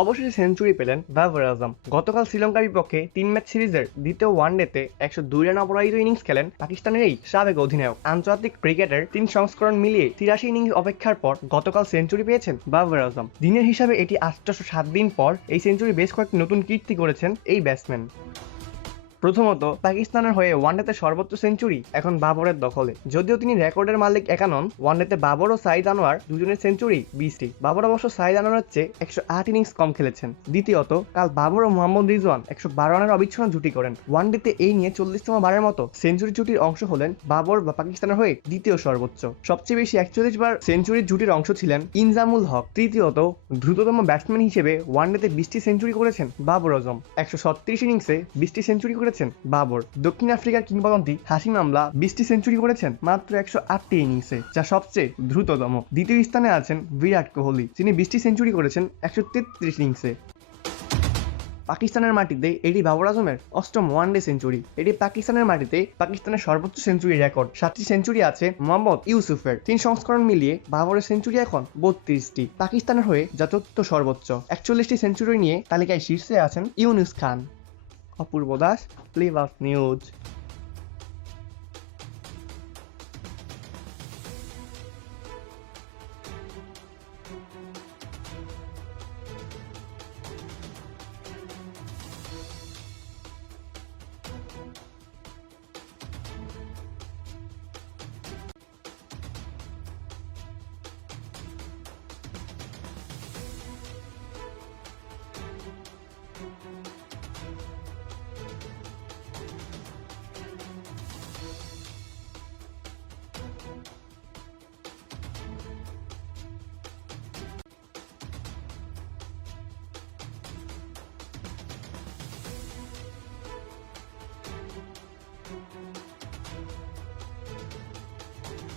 অবশেষে সেঞ্চুরি পেলেন বাবর আজম। গতকাল শ্রীলঙ্কার বিপক্ষে 3 ম্যাচ সিরিজের দ্বিতীয় ওয়ানডেতে 102 রান অপরাজিত ইনিংস খেলেন পাকিস্তানের এই সাবেক অধিনায়ক। আন্তর্জাতিক ক্রিকেটের 3 সংস্করণ মিলিয়ে 83 ইনিংস অপেক্ষার পর গতকাল সেঞ্চুরি পেয়েছেন বাবর আজম। দিনের হিসাবে এটি 807 দিন পর এই সেঞ্চুরি বেশ কয়েকটি নতুন কীর্তি করেছেন এই ব্যাটসম্যান। প্রথমত, পাকিস্তানের হয়ে ওয়ানডেতে সর্বোচ্চ সেঞ্চুরি এখন বাবরের দখলে। যদিও তিনি রেকর্ডের মালিক একা নন, ওয়ানডেতে বাবর ও সাইদ আনোয়ার দুজনের সেঞ্চুরি 20টি। বাবর অবশ্য সাইদ আনোয়ারের চেয়ে 108 ইনিংস কম খেলেছেন। দ্বিতীয়ত, কাল বাবর ও মোহাম্মদ রিজওয়ান 112 রানের অবিচ্ছিন্ন জুটি করেন। ওয়ানডেতে এই নিয়ে 40তম বারের মতো সেঞ্চুরি জুটির অংশ হলেন বাবর বা পাকিস্তানের হয়ে দ্বিতীয় সর্বোচ্চ। সবচেয়ে বেশি 41 বার সেঞ্চুরির জুটির অংশ ছিলেন ইনজামুল হক। তৃতীয়ত, দ্রুততম ব্যাটসম্যান হিসেবে ওয়ানডেতে 20টি সেঞ্চুরি করেছেন বাবর আজম। 136 ইনিংসে 20টি সেঞ্চুরি করেছেন বাবর। দক্ষিণ আফ্রিকার কিংবদন্তি হাশিম আমলা 20টি সেঞ্চুরি করেছেন মাত্র 108টি ইনিংসে, যা সবচেয়ে দ্রুততম। দ্বিতীয় স্থানে আছেন বিরাট কোহলি, যিনি 20টি সেঞ্চুরি করেছেন 133 ইনিংসে। পাকিস্তানের মাটিতে এটি বাবর আজমের 8ম ওয়ানডে সেঞ্চুরি। এটি পাকিস্তানের মাটিতে পাকিস্তানের সর্বোচ্চ সেঞ্চুরি রেকর্ড। 7টি সেঞ্চুরি আছে মোহাম্মদ ইউসুফের। 3 সংস্করণ মিলিয়ে বাবরের সেঞ্চুরি এখন 32টি। পাকিস্তানের হয়ে যা চতুর্থ সর্বোচ্চ। 41টি সেঞ্চুরি নিয়ে তালিকায় শীর্ষে আছেন ইউনুস খান। অপূর্ব দাস, প্লেবাস নিউজ।